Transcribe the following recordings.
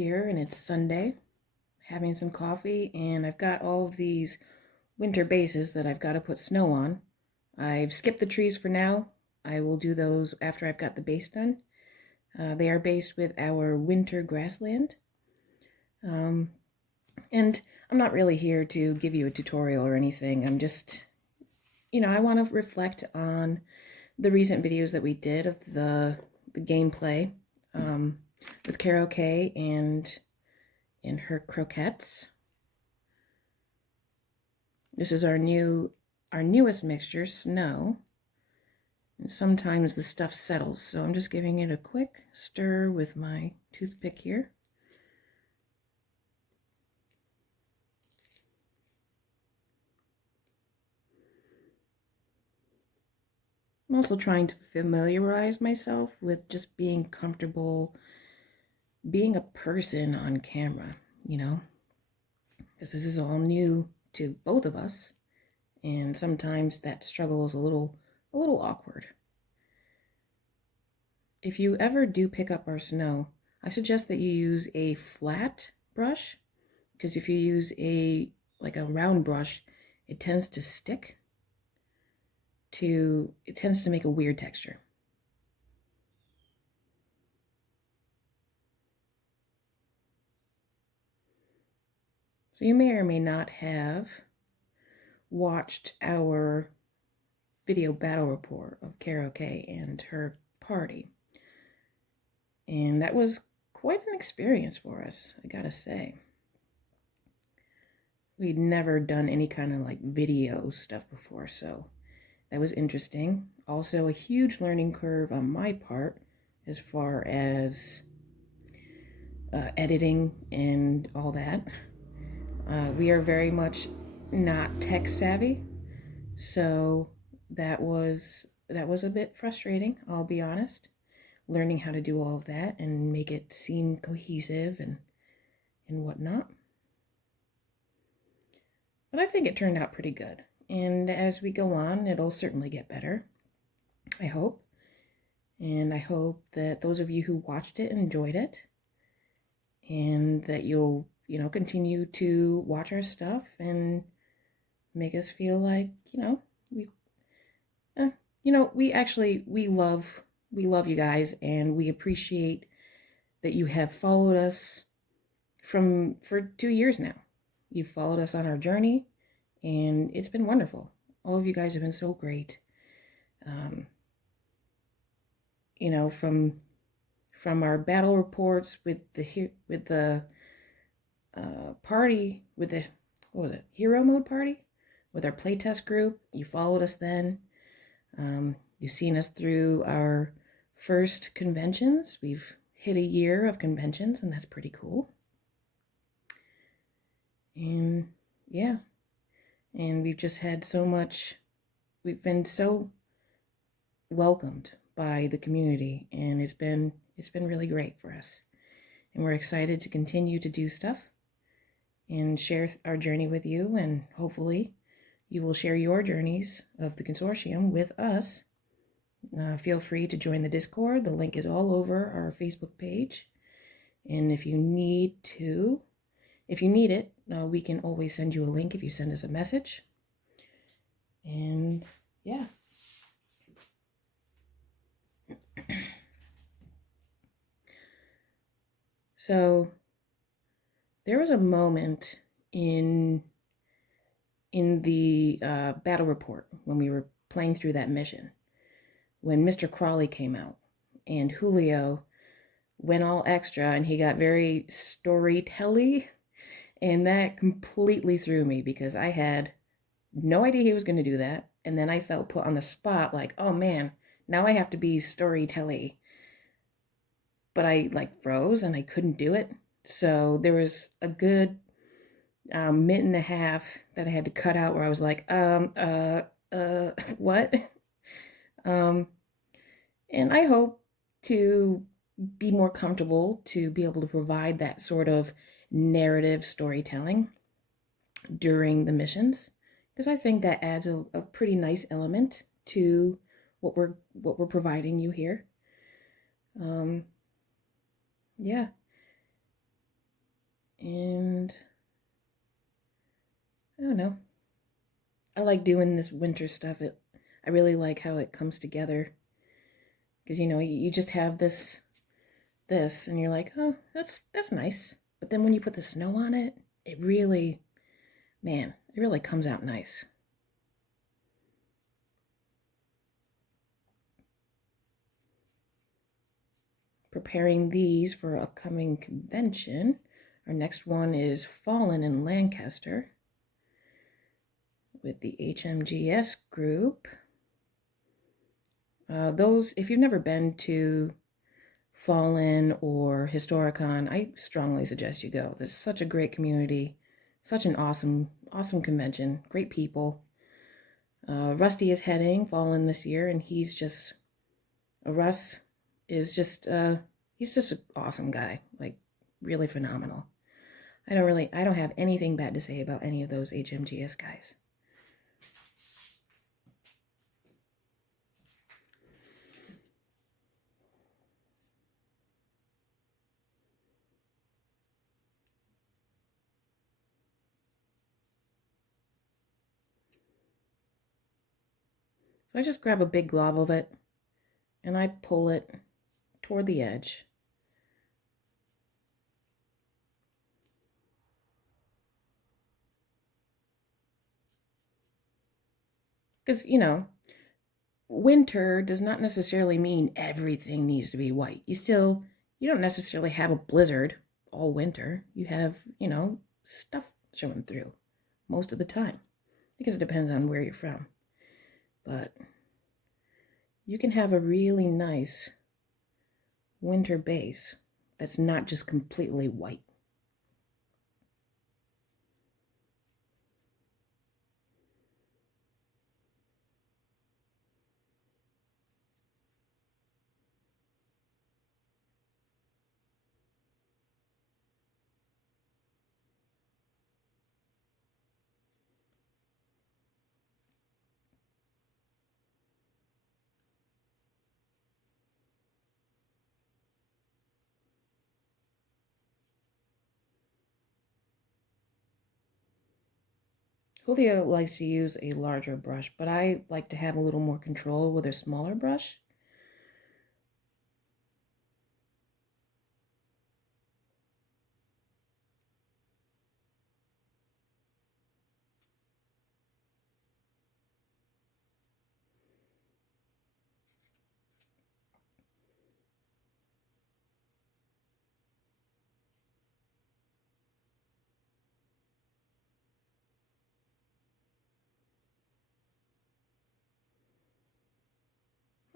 here and it's Sunday, having some coffee, and I've got all of these winter bases that I've got to put snow on. I've skipped the trees for now. I will do those after I've got the base done. They are based with our winter grassland. Um, and I'm not really here to give you a tutorial or anything. I'm just, I want to reflect on the recent videos that we did of the gameplay with Carol Kay and her croquettes. This is our newest mixture, Snow. And sometimes the stuff settles, so I'm just giving it a quick stir with my toothpick here. I'm also trying to familiarize myself with just being comfortable being a person on camera, because this is all new to both of us, and sometimes that struggle is a little awkward. If you ever do pick up our snow, I suggest that you use a flat brush, because if you use a round brush, it tends to stick to, it tends to make a weird texture. So you may or may not have watched our video battle report of Carol Kay and her party. And that was quite an experience for us, I gotta say. We'd never done any kind of video stuff before, so that was interesting. Also a huge learning curve on my part as far as editing and all that. We are very much not tech savvy, so that was a bit frustrating, I'll be honest, learning how to do all of that and make it seem cohesive and whatnot. But I think it turned out pretty good, and as we go on, it'll certainly get better, I hope. And I hope that those of you who watched it enjoyed it, and that you'll continue to watch our stuff and make us feel like we love you guys, and we appreciate that you have followed us for 2 years now. You've followed us on our journey, and it's been wonderful. All of you guys have been so great. From our battle reports with the party, with the, what was it, hero mode party, with our playtest group. You followed us then. You've seen us through our first conventions. We've hit a year of conventions, and that's pretty cool. And yeah, and we've just had so much, we've been so welcomed by the community, and it's been really great for us. And we're excited to continue to do stuff and share our journey with you, and hopefully you will share your journeys of the consortium with us. Feel free to join the Discord. The link is all over our Facebook page. And if you need it, we can always send you a link if you send us a message. And yeah. So there was a moment in the battle report when we were playing through that mission, when Mr. Crawley came out and Julio went all extra and he got very storytelly, and that completely threw me because I had no idea he was going to do that. And then I felt put on the spot like, oh man, now I have to be storytelly. But I froze and I couldn't do it. So there was a good minute and a half that I had to cut out where I was like, what? And I hope to be more comfortable to be able to provide that sort of narrative storytelling during the missions, because I think that adds a pretty nice element to what we're providing you here. Yeah. I like doing this winter stuff. I really like how it comes together because you just have this and you're like, oh, that's nice. But then when you put the snow on it, it really, man, it really comes out nice. Preparing these for an upcoming convention. Our next one is Fallen in Lancaster with the HMGS group. Those, if you've never been to Fallen or Historicon, I strongly suggest you go. This is such a great community, such an awesome convention, great people. Rusty is heading Fallen this year, and Russ is he's just an awesome guy, like really phenomenal. I don't have anything bad to say about any of those HMGS guys. So I just grab a big glob of it and I pull it toward the edge. Because, winter does not necessarily mean everything needs to be white. You don't necessarily have a blizzard all winter. You have, stuff showing through most of the time because it depends on where you're from. But you can have a really nice winter base that's not just completely white. Julio likes to use a larger brush, but I like to have a little more control with a smaller brush.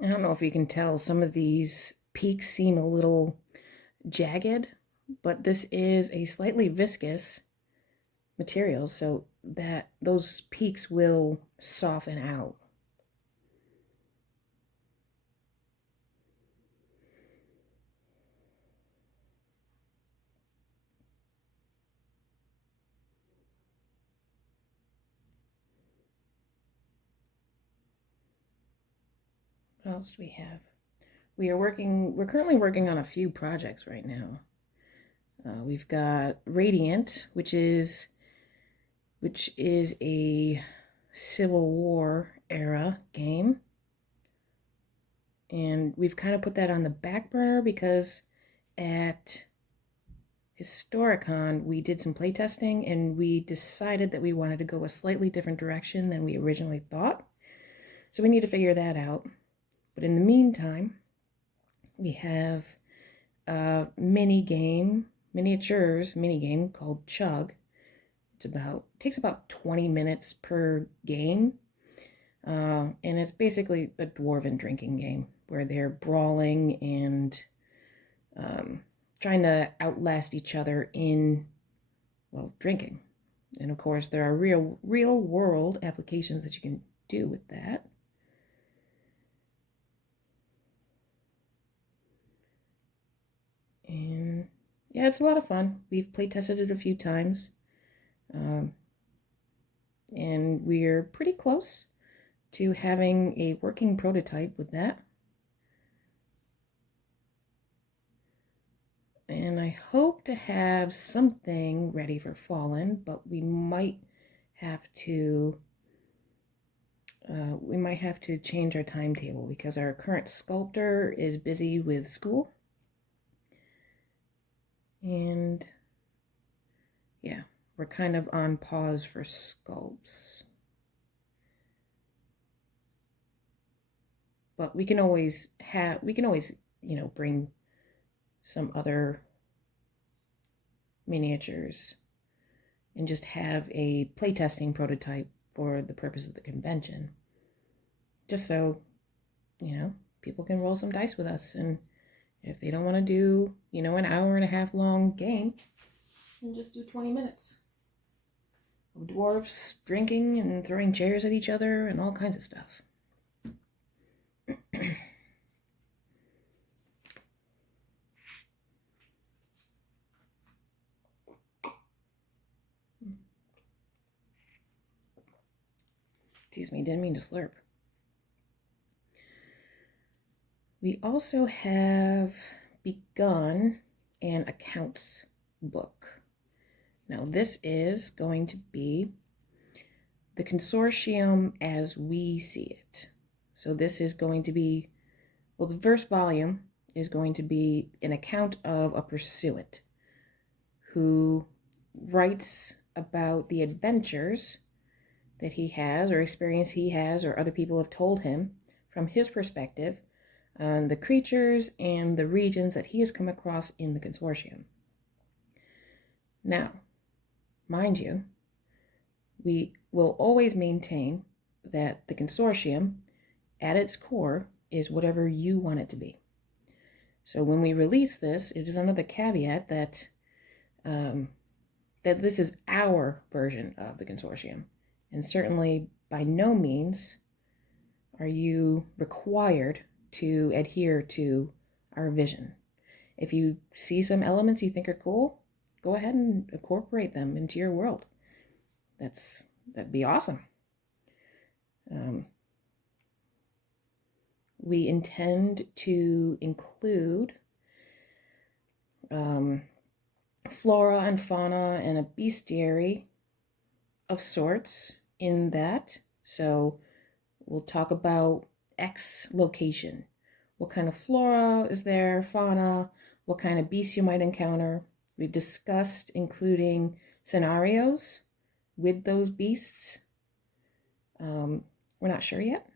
I don't know if you can tell, some of these peaks seem a little jagged, but this is a slightly viscous material, so that those peaks will soften out. What else do we have? We're currently working on a few projects right now. We've got Radiant, which is a Civil War era game. And we've kind of put that on the back burner because at Historicon we did some playtesting and we decided that we wanted to go a slightly different direction than we originally thought. So we need to figure that out. But in the meantime, we have a miniatures mini game called Chug. It takes about 20 minutes per game. And it's basically a dwarven drinking game where they're brawling and trying to outlast each other in, well, drinking. And of course, there are real world applications that you can do with that. And yeah, it's a lot of fun. We've play tested it a few times. And we're pretty close to having a working prototype with that. And I hope to have something ready for Fallen, but we might have to we might have to change our timetable because our current sculptor is busy with school. And yeah, we're kind of on pause for sculpts. But we can always bring some other miniatures and just have a playtesting prototype for the purpose of the convention. Just so, people can roll some dice with us. And if they don't want to do, an hour and a half long game, then just do 20 minutes of dwarves drinking and throwing chairs at each other and all kinds of stuff. Excuse me, didn't mean to slurp. We also have begun an accounts book. Now, this is going to be the consortium as we see it. So this is going to be, the first volume is going to be an account of a pursuant who writes about the adventures that he has or experience he has or other people have told him from his perspective on the creatures and the regions that he has come across in the consortium. Now, mind you, we will always maintain that the consortium at its core is whatever you want it to be. So when we release this, it is another caveat that that this is our version of the consortium. And certainly by no means are you required to adhere to our vision. If you see some elements you think are cool, go ahead and incorporate them into your world. That'd be awesome. We intend to include flora and fauna and a bestiary of sorts in that. So we'll talk about X location. What kind of flora is there, fauna, what kind of beasts you might encounter. We've discussed including scenarios with those beasts. We're not sure yet.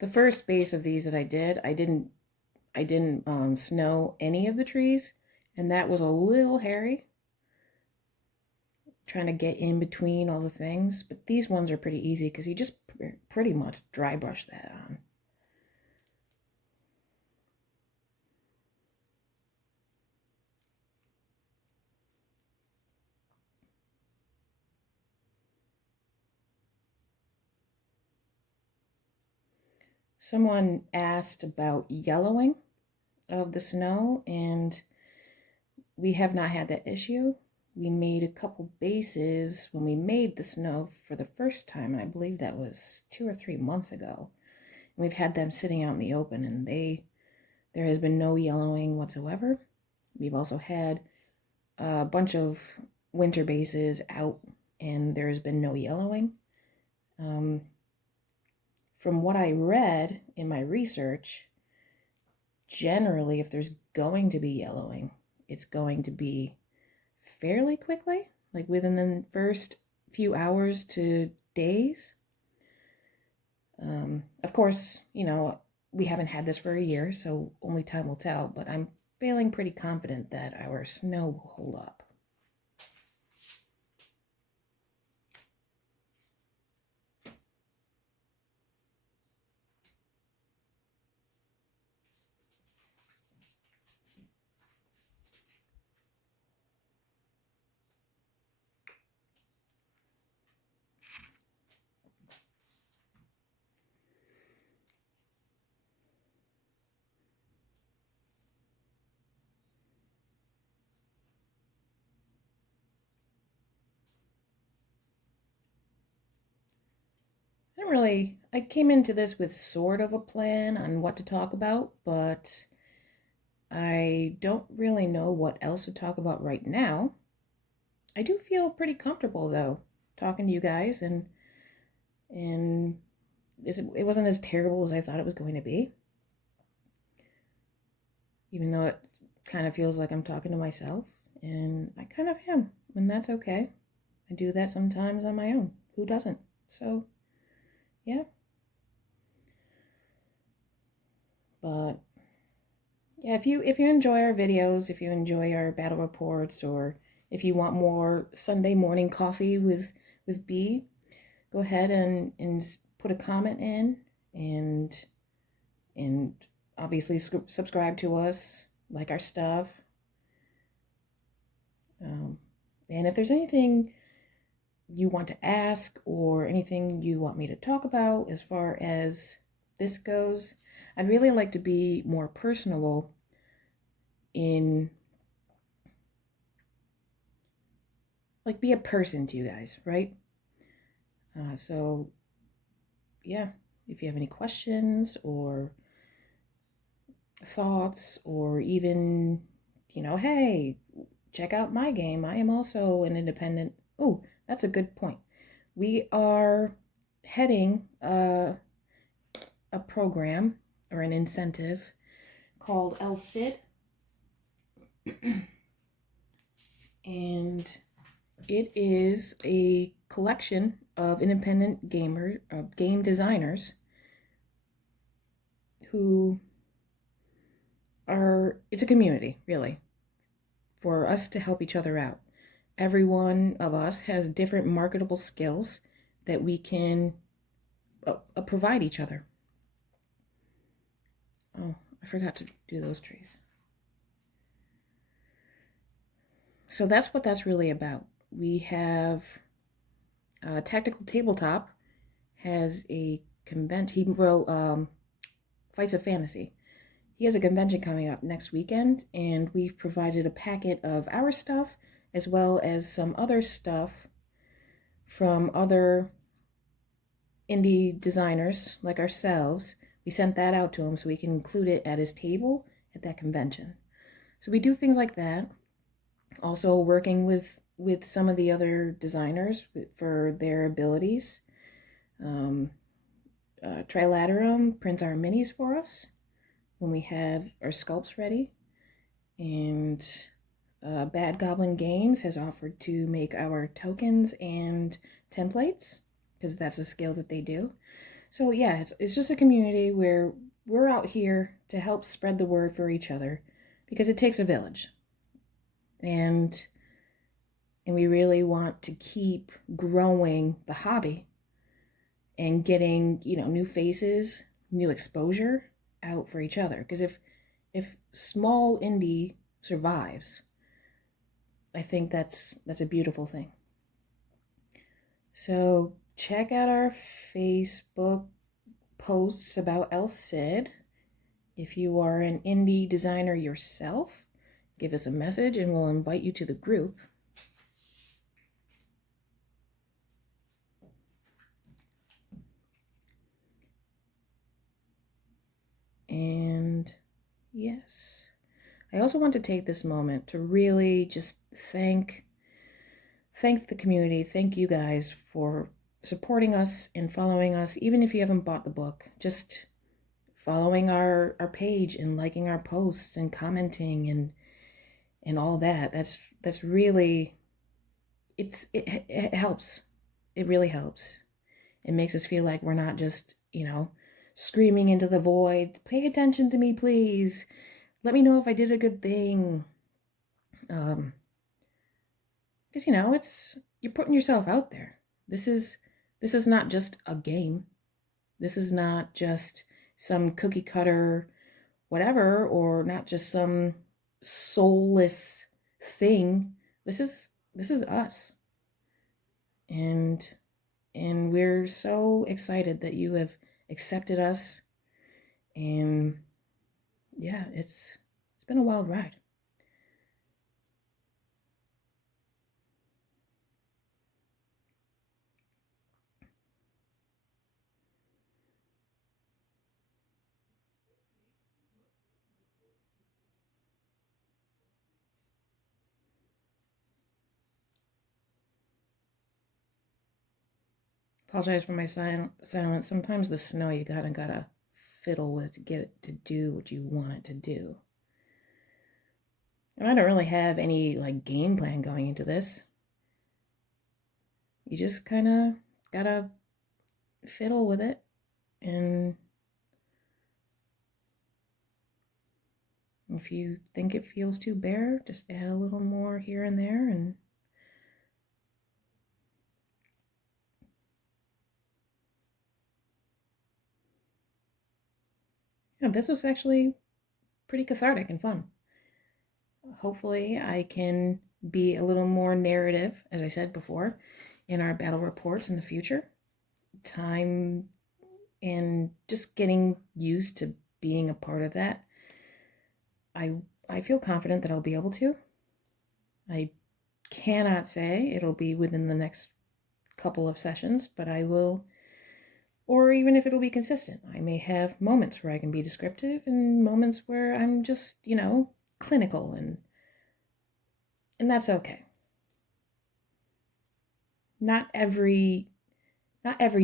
The first base of these that I didn't snow any of the trees, and that was a little hairy, trying to get in between all the things. But these ones are pretty easy because you just pretty much dry brush that on. Someone asked about yellowing of the snow, and we have not had that issue. We made a couple bases when we made the snow for the first time, and I believe that was 2 or 3 months ago. And we've had them sitting out in the open, and there has been no yellowing whatsoever. We've also had a bunch of winter bases out, and there has been no yellowing. From what I read in my research, generally, if there's going to be yellowing, it's going to be fairly quickly, like within the first few hours to days. Of course, we haven't had this for a year, so only time will tell, but I'm feeling pretty confident that our snow will hold up. I came into this with sort of a plan on what to talk about, but I don't really know what else to talk about right now. I do feel pretty comfortable though, talking to you guys, and it wasn't as terrible as I thought it was going to be, even though it kind of feels like I'm talking to myself, and I kind of am, and that's okay. I do that sometimes on my own. Who doesn't? So, yeah. But yeah, if you enjoy our videos, if you enjoy our battle reports, or if you want more Sunday morning coffee with B, go ahead and put a comment in, and and obviously subscribe to us, like our stuff. Um, and if there's anything you want to ask or anything you want me to talk about as far as this goes, I'd really like to be more personable in, like, be a person to you guys, right? So yeah, if you have any questions or thoughts, or even, hey, check out my game. I am also an independent. Oh, that's a good point. We are heading a program or an incentive called El Cid, and it is a collection of independent game designers who it's a community, really, for us to help each other out. Every one of us has different marketable skills that we can provide each other. Oh, I forgot to do those trees. So that's what that's really about. We have Tactical Tabletop has a convention. He wrote Fights of Fantasy. He has a convention coming up next weekend, and we've provided a packet of our stuff as well as some other stuff from other indie designers like ourselves. We sent that out to him so we can include it at his table at that convention. So we do things like that. Also working with some of the other designers for their abilities. Um, Trilaterum prints our minis for us when we have our sculpts ready, and Bad Goblin Games has offered to make our tokens and templates, because that's a skill that they do. So yeah, it's just a community where we're out here to help spread the word for each other, because it takes a village, and we really want to keep growing the hobby and getting, new faces, new exposure out for each other. Because if small indie survives, I think that's a beautiful thing. So check out our Facebook posts about El Cid. If you are an indie designer yourself, give us a message and we'll invite you to the group. And yes, I also want to take this moment to really just thank the community, thank you guys for supporting us and following us, even if you haven't bought the book. Just following our page and liking our posts and commenting and all that. That's really, it helps. It really helps. It makes us feel like we're not just, screaming into the void, pay attention to me, please. Let me know if I did a good thing. Because, it's, you're putting yourself out there. This is not just a game. This is not just some cookie cutter whatever, or not just some soulless thing. This is us. And we're so excited that you have accepted us. And yeah, it's been a wild ride. Apologize for my silence. Sometimes the snow you gotta fiddle with to get it to do what you want it to do. And I don't really have any like game plan going into this. You just kind of gotta fiddle with it, and if you think it feels too bare, just add a little more here and there. And yeah, this was actually pretty cathartic and fun. Hopefully I can be a little more narrative, as I said before, in our battle reports in the future. Time and just getting used to being a part of that. I feel confident that I'll be able to. I cannot say it'll be within the next couple of sessions, but I will, or even if it'll be consistent. I may have moments where I can be descriptive and moments where I'm just, clinical, and that's okay. Not every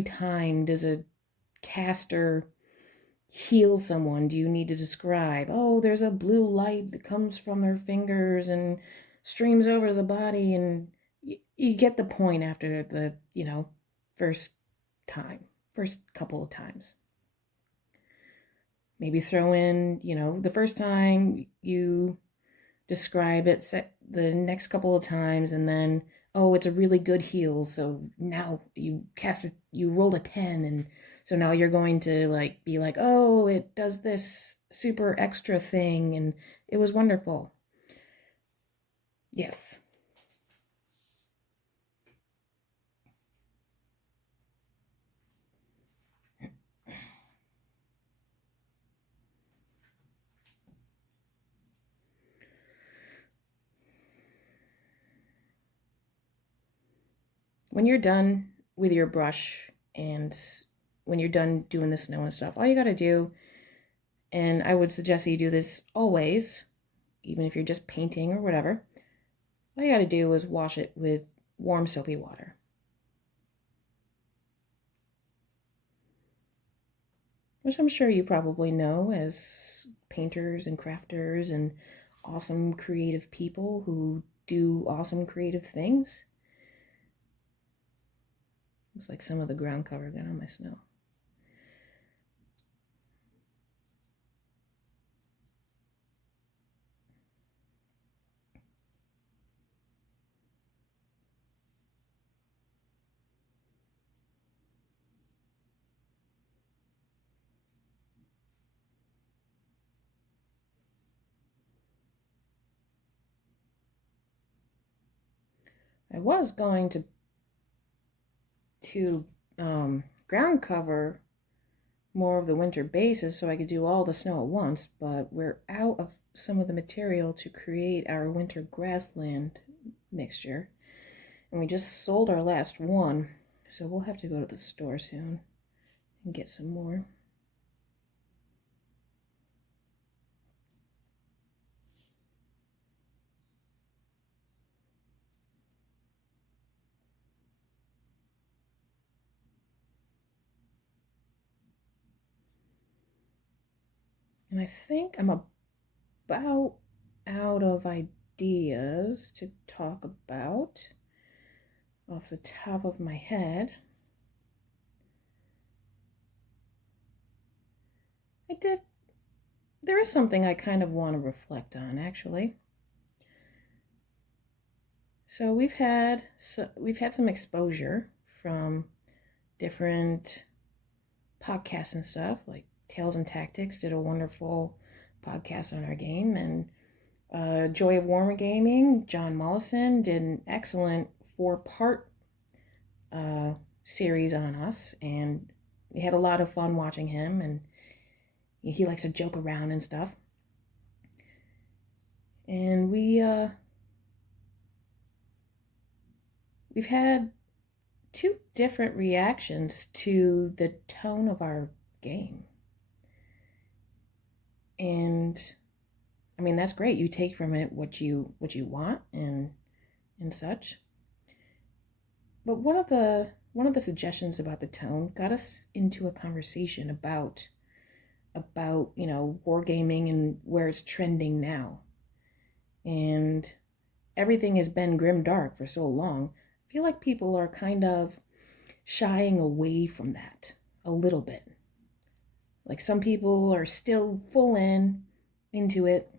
time does a caster heal someone do you need to describe, oh, there's a blue light that comes from their fingers and streams over the body, and you get the point after the, first first couple of times. Maybe throw in, the first time you describe it, the next couple of times, and then, oh, it's a really good heal, so now you cast it, you rolled a 10, and so now you're going to like be like, oh, it does this super extra thing, and it was wonderful. Yes. When you're done with your brush and when you're done doing the snow and stuff, all you got to do, and I would suggest that you do this always, even if you're just painting or whatever, all you got to do is wash it with warm soapy water. Which I'm sure you probably know as painters and crafters and awesome creative people who do awesome creative things. Looks like some of the ground cover got on my snow. I was going to ground cover more of the winter bases so I could do all the snow at once, but we're out of some of the material to create our winter grassland mixture. And we just sold our last one, so we'll have to go to the store soon and get some more. And I think I'm about out of ideas to talk about off the top of my head. There is something I kind of want to reflect on, actually. So we've had some exposure from different podcasts and stuff, like Tales and Tactics did a wonderful podcast on our game, and Joy of Wargaming, John Mollison did an excellent 4-part series on us, and we had a lot of fun watching him, and he likes to joke around and stuff. And we've had 2 different reactions to the tone of our game. And I mean, that's great. You take from it what you want and such. But one of the one of the suggestions about the tone got us into a conversation about wargaming and where it's trending now. And everything has been grim dark for so long. I feel like people are kind of shying away from that a little bit. Like some people are still full into it,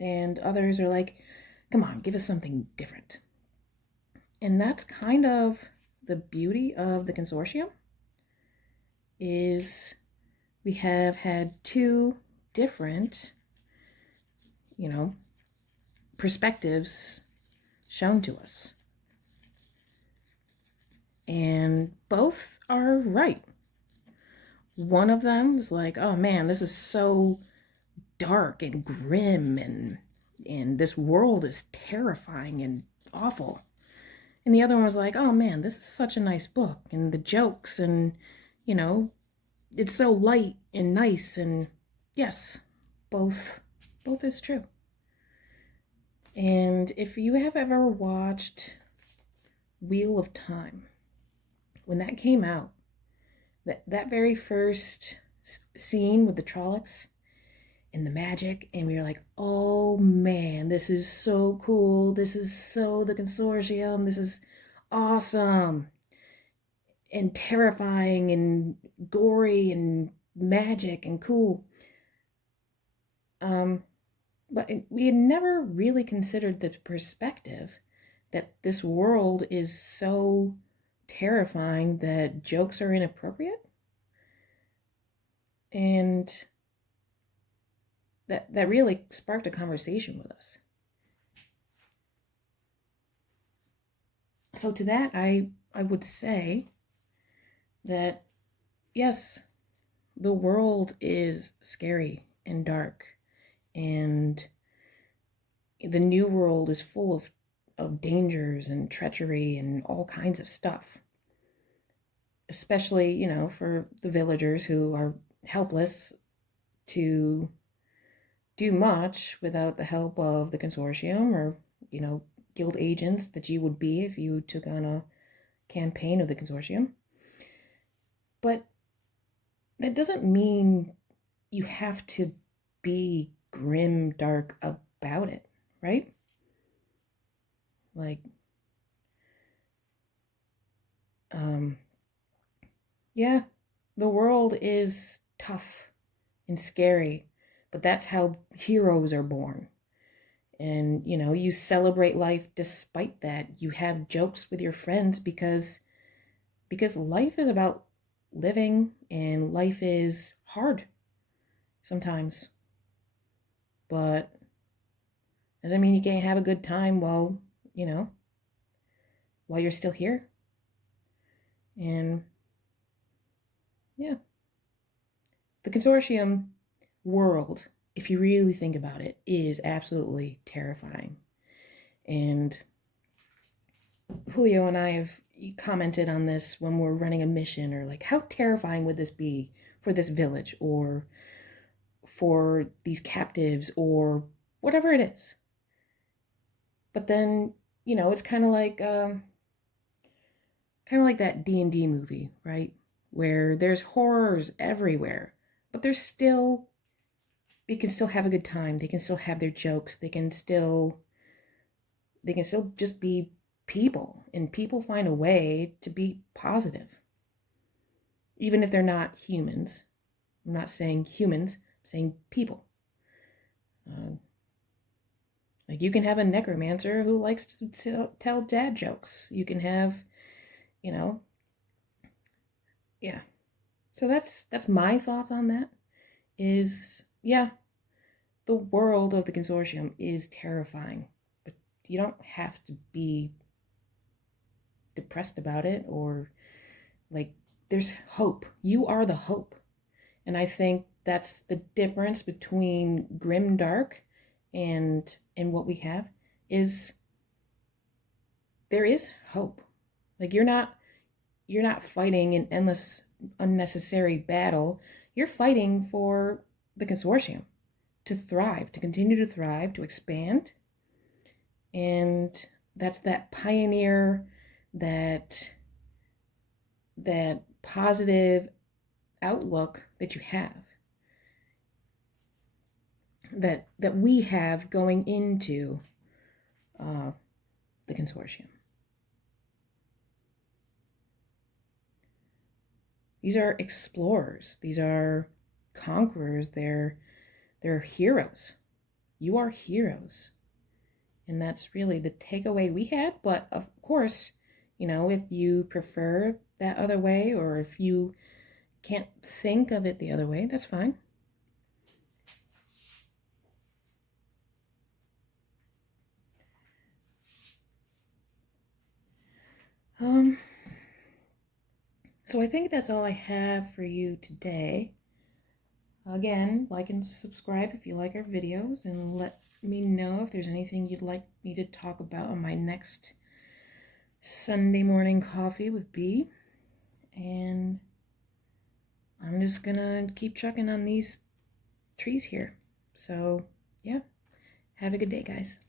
and others are like, come on, give us something different. And that's kind of the beauty of the consortium is we have had two different, you know, perspectives shown to us. And both are right. One of them was like, oh man, this is so dark and grim and this world is terrifying and awful. And the other one was like, oh man, this is such a nice book and the jokes and you know, it's so light and nice. And yes, both is true. And if you have ever watched Wheel of Time, when that came out, that very first scene with the Trollocs and the magic, and we were like, oh man, this is so cool. This is so the consortium. This is awesome and terrifying and gory and magic and cool. But we had never really considered the perspective that this world is so terrifying that jokes are inappropriate. And that really sparked a conversation with us. So to that, I would say that yes, the world is scary and dark, and the new world is full of dangers and treachery and all kinds of stuff. Especially, for the villagers who are helpless to do much without the help of the consortium or, guild agents that you would be if you took on a campaign of the consortium. But that doesn't mean you have to be grim, dark about it, right? Like, yeah, the world is tough and scary, but that's how heroes are born. And, you celebrate life despite that. You have jokes with your friends because life is about living and life is hard sometimes. But doesn't mean you can't have a good time while you're still here. And yeah, the consortium world, if you really think about it, is absolutely terrifying. And Julio and I have commented on this when we're running a mission, or like, how terrifying would this be for this village or for these captives or whatever it is. But then, it's kind of like that D&D movie, right? Where there's horrors everywhere, but they can still have a good time. They can still have their jokes. They can still just be people, and people find a way to be positive. Even if they're not humans. I'm not saying humans, I'm saying people. Like you can have a necromancer who likes to tell dad jokes. You can have, yeah. So that's my thoughts on that. Is yeah, the world of the consortium is terrifying, but you don't have to be depressed about it or like there's hope. You are the hope. And I think that's the difference between grim dark and what we have is there is hope. Like you're not fighting an endless unnecessary battle. You're fighting for the consortium to thrive, to continue to thrive, to expand. And that's that pioneer, that that positive outlook that you have, that we have going into the consortium. These are explorers. These are conquerors. They're heroes. You are heroes. And that's really the takeaway we had. But of course, you know, if you prefer that other way, or if you can't think of it the other way, that's fine. So I think that's all I have for you today. Again, like and subscribe if you like our videos, and let me know if there's anything you'd like me to talk about on my next Sunday morning coffee with B. And I'm just gonna keep trucking on these trees here. So yeah, have a good day, guys.